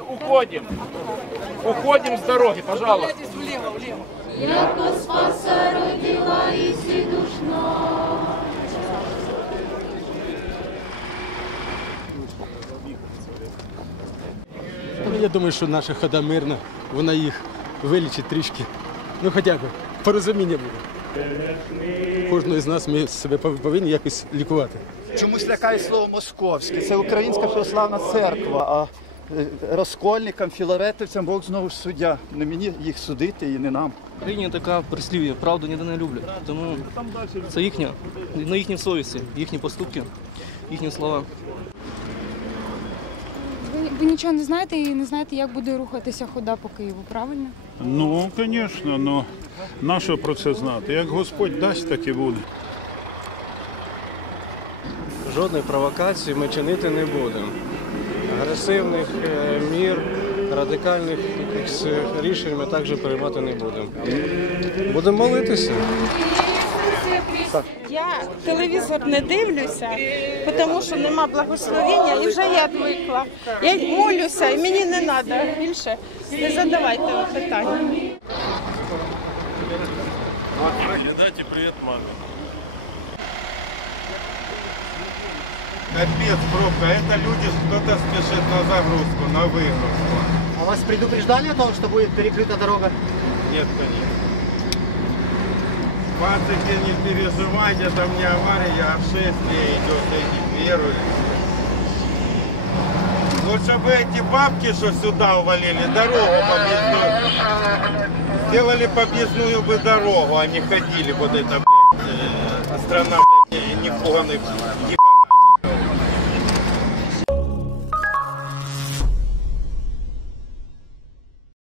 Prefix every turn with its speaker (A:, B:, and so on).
A: уходим. Уходим с дороги, пожалуйста.
B: Яко спаса родила і душна.
C: Ну, Я думаю, що наша хода мирна, вона їх вилічить трішки. Ну хоча б порозуміння буде. Кожного з нас ми себе повинні якось лікувати.
D: Чомусь лякає слово московське. Це Українська православна церква, а розкольникам, філаретовцям Бог знову ж суддя. Не мені їх судити і не нам.
E: Україні така прислів'я, правду ніде не люблять. Тому це їхня, на їхній совісті, їхні поступки, їхні слова.
F: Ви, ви нічого не знаєте і не знаєте, як буде рухатися хода по Києву, правильно?
G: Ну, звісно, ну на що про це знати? Як Господь дасть, так і буде.
H: Жодної провокації ми чинити не будемо. Агресивних е, мір, радикальних е, рішень ми також приймати не будемо. Будемо молитися.
I: Я телевізор не дивлюся, тому що нема благословення і вже я звикла. Я й молюся, і мені не треба більше. Не задавайте питання.
J: Капец, пробка. Это люди, кто-то спешит на загрузку, на выгрузку.
K: А вас предупреждали о том, что будет перекрыта дорога?
J: Нет, конечно. Пацики, не переживайте, там не авария, а шествие идет, эти веруют. Лучше бы эти бабки, что сюда увалили, дорогу подъездную. Сделали подъездную бы дорогу, а не ходили вот это, блядь, э, страна, блядь, непуганных